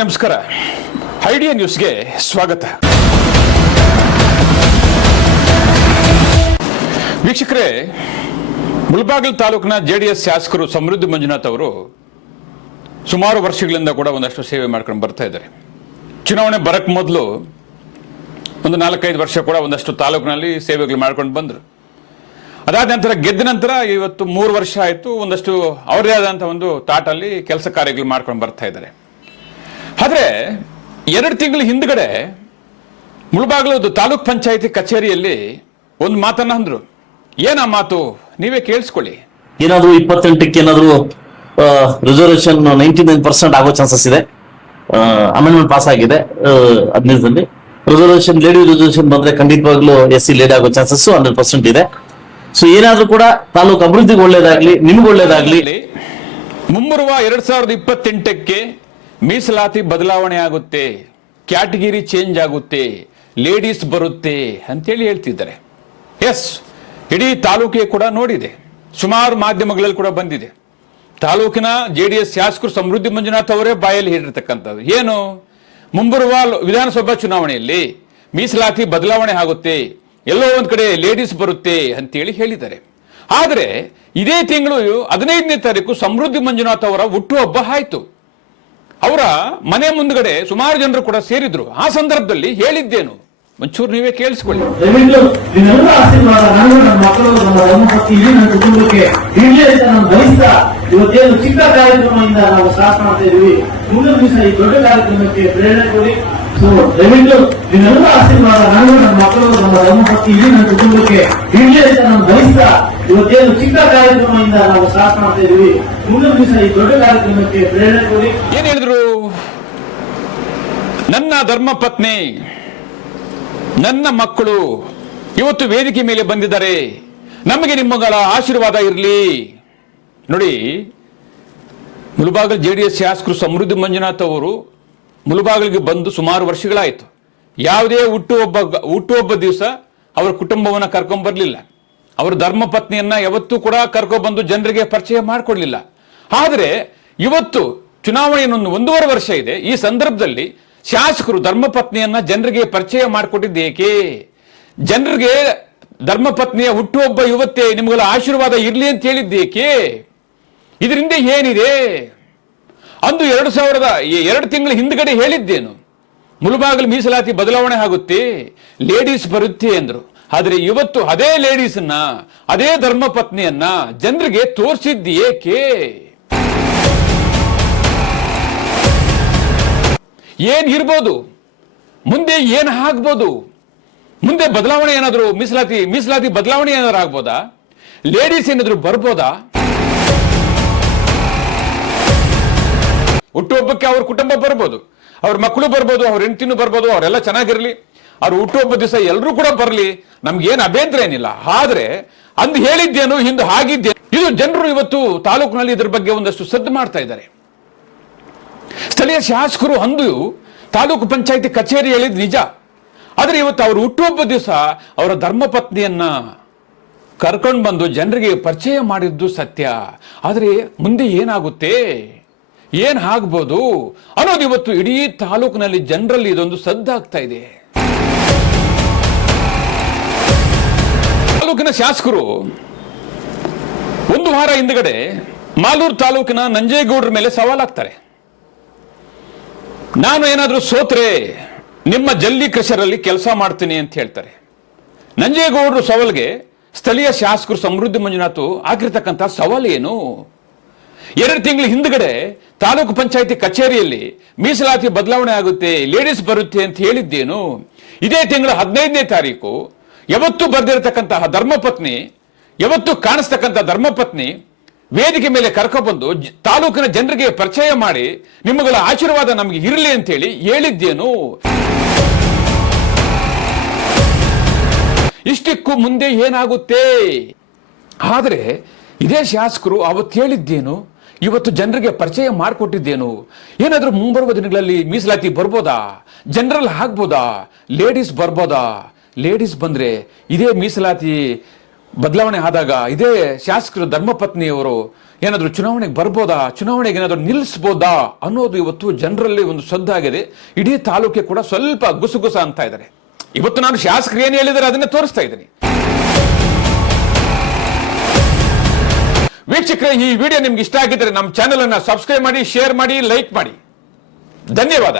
ನಮಸ್ಕಾರ. ಐಡಿಯಾ ನ್ಯೂಸ್ಗೆ ಸ್ವಾಗತ. ವೀಕ್ಷಕರೇ, ಮುಳಬಾಗಿಲು ತಾಲೂಕಿನ ಜೆಡಿಎಸ್ ಶಾಸಕರು ಸಮೃದ್ಧಿ ಮಂಜುನಾಥ್ ಅವರು ಸುಮಾರು ವರ್ಷಗಳಿಂದ ಕೂಡ ಒಂದಷ್ಟು ಸೇವೆ ಮಾಡ್ಕೊಂಡು ಬರ್ತಾ ಇದ್ದಾರೆ. ಚುನಾವಣೆ ಬರಕ್ಕೆ ಮೊದಲು ಒಂದು 4-5 ವರ್ಷ ಕೂಡ ಒಂದಷ್ಟು ತಾಲೂಕಿನಲ್ಲಿ ಸೇವೆಗಳು ಮಾಡ್ಕೊಂಡು ಬಂದರು. ಅದಾದ ನಂತರ ಗೆದ್ದ ನಂತರ ಇವತ್ತು 3 ವರ್ಷ ಆಯಿತು, ಒಂದಷ್ಟು ಅವರದೇ ಆದಂಥ ಒಂದು ತಾಟಲ್ಲಿ ಕೆಲಸ ಕಾರ್ಯಗಳು ಮಾಡ್ಕೊಂಡು ಬರ್ತಾ ಇದ್ದಾರೆ. ಆದರೆ 2 ತಿಂಗಳ ಹಿಂದ್ಗಡೆ ಮುಳಬಾಗಿಲು ತಾಲೂಕ್ ಪಂಚಾಯತಿ ಕಚೇರಿಯಲ್ಲಿ ಒಂದು ಮಾತನ್ನ ಅಂದ್ರು. ಏನ ಮಾತು ನೀವೇ ಕೇಳಿಸ್ಕೊಳ್ಳಿ. ಏನಾದ್ರು 28ಕ್ಕೆ ಏನಾದ್ರು ರಿಸರ್ವೇಶನ್ 99% ಆಗೋ ಚಾನ್ಸಸ್ ಇದೆ. ಅಮೆಂಡ್ಮೆಂಟ್ ಪಾಸ್ ಆಗಿದೆ 15ರಲ್ಲಿ. ಲೇಡಿ ರಿಸರ್ವೇಶನ್ ಬಂದ್ರೆ ಖಂಡಿತವಾಗ್ಲೂ SC ಲೇಡಿ ಆಗೋ ಚಾನ್ಸಸ್ 100% ಇದೆ. ಸೊ ಏನಾದ್ರೂ ಕೂಡ ತಾಲೂಕು ಅಭಿವೃದ್ಧಿಗೆ ಒಳ್ಳೇದಾಗ್ಲಿ, ನಿಮ್ಗೆ ಒಳ್ಳೇದಾಗ್ಲಿ. ಮುಂಬರುವ 2028ಕ್ಕೆ ಮೀಸಲಾತಿ ಬದಲಾವಣೆ ಆಗುತ್ತೆ, ಕ್ಯಾಟಗಿರಿ ಚೇಂಜ್ ಆಗುತ್ತೆ, ಲೇಡೀಸ್ ಬರುತ್ತೆ ಅಂತೇಳಿ ಹೇಳ್ತಿದ್ದಾರೆ. ಎಸ್, ಇಡೀ ತಾಲೂಕಿಗೆ ಕೂಡ ನೋಡಿದೆ, ಸುಮಾರು ಮಾಧ್ಯಮಗಳಲ್ಲಿ ಕೂಡ ಬಂದಿದೆ. ತಾಲೂಕಿನ JDS ಶಾಸಕರು ಸಮೃದ್ಧಿ ಮಂಜುನಾಥ್ ಅವರೇ ಬಾಯಲ್ಲಿ ಹೇಳಿರ್ತಕ್ಕಂಥದ್ದು ಏನು, ಮುಂಬರುವ ವಿಧಾನಸಭಾ ಚುನಾವಣೆಯಲ್ಲಿ ಮೀಸಲಾತಿ ಬದಲಾವಣೆ ಆಗುತ್ತೆ, ಎಲ್ಲೋ ಒಂದ್ ಕಡೆ ಲೇಡೀಸ್ ಬರುತ್ತೆ ಅಂತೇಳಿ ಹೇಳಿದ್ದಾರೆ. ಆದರೆ ಇದೇ ತಿಂಗಳು 15ನೇ ತಾರೀಕು ಸಮೃದ್ಧಿ ಮಂಜುನಾಥ್ ಅವರ ಹುಟ್ಟುಹಬ್ಬ ಆಯ್ತು. ಅವರ ಮನೆ ಮುಂದ್ಗಡೆ ಸುಮಾರು ಜನರು ಕೂಡ ಸೇರಿದ್ರು. ಆ ಸಂದರ್ಭದಲ್ಲಿ ಹೇಳಿದ್ದೇನು ಒಂಚೂರು ನೀವೇ ಕೇಳಿಸ್ಕೊಳ್ಳಿ. ಇವತ್ತೇನು ಚಿಕ್ಕ ಕಾರ್ಯಕ್ರಮದಿಂದ ನಾವು ಸ್ಟಾರ್ಟ್ ಮಾಡ್ತಾ ಇದೀವಿ. ಮುಂದಿನ ದಿವಸ ಈ ದೊಡ್ಡ ಕಾರ್ಯಕ್ರಮಕ್ಕೆ ಪ್ರೇರಣೆ ಕೊಡಿ. ದಯವಿಟ್ಟು ನಿಮ್ಮೆಲ್ಲ ಆಶೀರ್ವಾದ ನಾನು, ನನ್ನ ಮಕ್ಕಳು, ನಮ್ಮ ಧರ್ಮಪತ್ನಿ, ಇಡೀ ನನ್ನ ಕುಟುಂಬಕ್ಕೆ ಇರಲಿ ಅಂತ ನಾನು ಬಯಸ್ತಾ, ಇವತ್ತೇನು ಚಿಕ್ಕ ಕಾರ್ಯಕ್ರಮದಿಂದ ನಾವು ಸ್ಟಾರ್ಟ್ ಮಾಡ್ತಾ ಇದೀವಿ. ಮುಂದಿನ ದಿವಸ ಈ ದೊಡ್ಡ ಕಾರ್ಯಕ್ರಮಕ್ಕೆ ಪ್ರೇರಣೆ ಕೊಡಿ. ಏನ್ ಹೇಳಿದ್ರು? ನನ್ನ ಧರ್ಮಪತ್ನಿ, ನನ್ನ ಮಕ್ಕಳು ಇವತ್ತು ವೇದಿಕೆ ಮೇಲೆ ಬಂದಿದ್ದಾರೆ, ನಮಗೆ ನಿಮ್ಮಗಳ ಆಶೀರ್ವಾದ ಇರಲಿ. ನೋಡಿ, ಮುಳಬಾಗಿಲು JDS ಶಾಸಕರು ಸಮೃದ್ಧಿ ಮಂಜುನಾಥ್ ಅವರು ಮುಳಬಾಗಿಲಿಗೆ ಬಂದು ಸುಮಾರು ವರ್ಷಗಳಾಯಿತು. ಯಾವುದೇ ಹುಟ್ಟುಹಬ್ಬ ದಿವಸ ಅವರ ಕುಟುಂಬವನ್ನು ಕರ್ಕೊಂಡ್ ಬರಲಿಲ್ಲ. ಅವರ ಧರ್ಮಪತ್ನಿಯನ್ನ ಯಾವತ್ತೂ ಕೂಡ ಕರ್ಕೊಂಡ್ಬಂದು ಜನರಿಗೆ ಪರಿಚಯ ಮಾಡಿಕೊಡ್ಲಿಲ್ಲ. ಆದರೆ ಇವತ್ತು ಚುನಾವಣೆ 1.5 ವರ್ಷ ಇದೆ. ಈ ಸಂದರ್ಭದಲ್ಲಿ ಶಾಸಕರು ಧರ್ಮಪತ್ನಿಯನ್ನ ಜನರಿಗೆ ಪರಿಚಯ ಮಾಡಿಕೊಟ್ಟಿದ್ದೇಕೆ? ಜನರಿಗೆ ಧರ್ಮಪತ್ನಿಯ ಹುಟ್ಟುಹಬ್ಬ ಇವತ್ತೇ, ನಿಮ್ಗಳ ಆಶೀರ್ವಾದ ಇರಲಿ ಅಂತ ಹೇಳಿದ್ದೇಕೆ? ಇದರಿಂದ ಏನಿದೆ? ಅಂದು 2 ತಿಂಗಳ ಹಿಂದ್ಗಡೆ ಹೇಳಿದ್ದೇನು, ಮುಳಬಾಗಿಲು ಮೀಸಲಾತಿ ಬದಲಾವಣೆ ಆಗುತ್ತೆ, ಲೇಡೀಸ್ ಬರುತ್ತೆ ಎಂದ್ರು. ಆದರೆ ಇವತ್ತು ಅದೇ ಲೇಡೀಸನ್ನ, ಅದೇ ಧರ್ಮಪತ್ನಿಯನ್ನ ಜನರಿಗೆ ತೋರಿಸಿದ್ದು ಏಕೆ? ಏನ್ ಇರ್ಬೋದು, ಮುಂದೆ ಏನ್ ಆಗ್ಬೋದು, ಮುಂದೆ ಬದಲಾವಣೆ ಏನಾದ್ರು ಮೀಸಲಾತಿ ಬದಲಾವಣೆ ಏನಾದ್ರು ಆಗ್ಬೋದಾ? ಲೇಡೀಸ್ ಏನಾದ್ರು ಬರ್ಬೋದಾ? ಹುಟ್ಟುಹಬ್ಬಕ್ಕೆ ಅವ್ರ ಕುಟುಂಬ ಬರ್ಬೋದು, ಅವ್ರ ಮಕ್ಕಳು ಬರ್ಬೋದು, ಅವ್ರ ಹೆಂಡತಿನೂ ಬರ್ಬೋದು, ಅವರೆಲ್ಲ ಚೆನ್ನಾಗಿರ್ಲಿ, ಅವ್ರ ಹುಟ್ಟುಹಬ್ಬ ದಿವಸ ಎಲ್ಲರೂ ಕೂಡ ಬರಲಿ, ನಮ್ಗೇನು ಅಭ್ಯಂತರ ಏನಿಲ್ಲ. ಆದ್ರೆ ಅಂದು ಹೇಳಿದ್ದೇನು, ಹಿಂದೆ ಆಗಿದ್ದೇನು, ಇದು ಜನರು ಇವತ್ತು ತಾಲೂಕಿನಲ್ಲಿ ಇದ್ರ ಬಗ್ಗೆ ಒಂದಷ್ಟು ಸದ್ದು ಮಾಡ್ತಾ ಇದ್ದಾರೆ. ಸ್ಥಳೀಯ ಶಾಸಕರು ಅಂದು ತಾಲೂಕು ಪಂಚಾಯತಿ ಕಚೇರಿ ಹೇಳಿದ್ ನಿಜ. ಆದ್ರೆ ಇವತ್ತು ಅವ್ರ ಹುಟ್ಟುಹಬ್ಬ ದಿವಸ ಅವರ ಧರ್ಮಪತ್ನಿಯನ್ನ ಕರ್ಕೊಂಡು ಬಂದು ಜನರಿಗೆ ಪರಿಚಯ ಮಾಡಿದ್ದು ಸತ್ಯ. ಆದ್ರೆ ಮುಂದೆ ಏನಾಗುತ್ತೆ, ಏನ್ ಆಗ್ಬೋದು ಅನ್ನೋದು ಇವತ್ತು ಇಡೀ ತಾಲೂಕಿನಲ್ಲಿ ಜನರಲ್ಲಿ ಇದೊಂದು ಸದ್ದಾಗ್ತಾ ಇದೆ. ತಾಲೂಕಿನ ಶಾಸಕರು 1 ವಾರ ಹಿಂದ್ಗಡೆ ಮಾಲೂರು ತಾಲೂಕಿನ ನಂಜೇಗೌಡರ ಮೇಲೆ ಸವಾಲಾಗ್ತಾರೆ. ನಾನು ಏನಾದ್ರೂ ಸೋತ್ರೆ ನಿಮ್ಮ ಜಲ್ಲಿ ಕ್ರಷರಲ್ಲಿ ಕೆಲಸ ಮಾಡ್ತೀನಿ ಅಂತ ಹೇಳ್ತಾರೆ. ನಂಜೇಗೌಡರು ಸವಾಲ್ಗೆ ಸ್ಥಳೀಯ ಶಾಸಕರು ಸಮೃದ್ಧಿ ಮಂಜುನಾಥ್ ಆಗಿರ್ತಕ್ಕಂಥ ಸವಾಲು ಏನು? 2 ತಿಂಗಳ ಹಿಂದ್ಗಡೆ ತಾಲೂಕು ಪಂಚಾಯತಿ ಕಚೇರಿಯಲ್ಲಿ ಮೀಸಲಾತಿ ಬದಲಾವಣೆ ಆಗುತ್ತೆ, ಲೇಡೀಸ್ ಬರುತ್ತೆ ಅಂತ ಹೇಳಿದ್ದೇನು? ಇದೇ ತಿಂಗಳ 15ನೇ ತಾರೀಕು ಯಾವತ್ತೂ ಬರ್ದಿರತಕ್ಕಂತಹ ಧರ್ಮಪತ್ನಿ, ಯಾವತ್ತೂ ಕಾಣಿಸ್ತಕ್ಕಂಥ ಧರ್ಮಪತ್ನಿ ವೇದಿಕೆ ಮೇಲೆ ಕರ್ಕೊಬಂದು ತಾಲೂಕಿನ ಜನರಿಗೆ ಪರಿಚಯ ಮಾಡಿ ನಿಮ್ಮಗಳ ಆಶೀರ್ವಾದ ನಮಗೆ ಇರಲಿ ಅಂತ ಹೇಳಿ ಹೇಳಿದ್ದೇನು? ಇಷ್ಟಕ್ಕೂ ಮುಂದೆ ಏನಾಗುತ್ತೆ? ಆದರೆ ಇದೇ ಶಾಸಕರು ಅವತ್ತು ಹೇಳಿದ್ದೇನು, ಇವತ್ತು ಜನರಿಗೆ ಪರಿಚಯ ಮಾಡಿಕೊಟ್ಟಿದ್ದೇನು? ಏನಾದರೂ ಮುಂಬರುವ ದಿನಗಳಲ್ಲಿ ಮೀಸಲಾತಿ ಬರ್ಬೋದಾ, ಜನರಲ್ ಆಗ್ಬೋದಾ, ಲೇಡೀಸ್ ಬರ್ಬೋದಾ? ಲೇಡೀಸ್ ಬಂದ್ರೆ ಇದೇ ಮೀಸಲಾತಿ ಬದಲಾವಣೆ ಆದಾಗ ಇದೇ ಶಾಸಕರು ಧರ್ಮಪತ್ನಿಯವರು ಏನಾದರೂ ಚುನಾವಣೆಗೆ ಬರ್ಬೋದಾ, ಚುನಾವಣೆಗೆ ಏನಾದರೂ ನಿಲ್ಲಿಸ್ಬೋದಾ ಅನ್ನೋದು ಇವತ್ತು ಜನರಲ್ಲಿ ಒಂದು ಸದ್ದಾಗಿದೆ. ಇಡೀ ತಾಲೂಕೆ ಕೂಡ ಸ್ವಲ್ಪ ಗುಸುಗುಸ ಅಂತ ಇದ್ದಾರೆ. ಇವತ್ತು ನಾನು ಶಾಸಕರು ಏನು ಹೇಳಿದರೆ ಅದನ್ನೇ ತೋರಿಸ್ತಾ ಇದ್ದೀನಿ. ವೀಕ್ಷಕರೇ, ಈ ವಿಡಿಯೋ ನಿಮ್ಗೆ ಇಷ್ಟ ಆಗಿದ್ರೆ ನಮ್ಮ ಚಾನೆಲ್ ಅನ್ನ ಸಬ್ಸ್ಕ್ರೈಬ್ ಮಾಡಿ, ಶೇರ್ ಮಾಡಿ, ಲೈಕ್ ಮಾಡಿ. ಧನ್ಯವಾದ.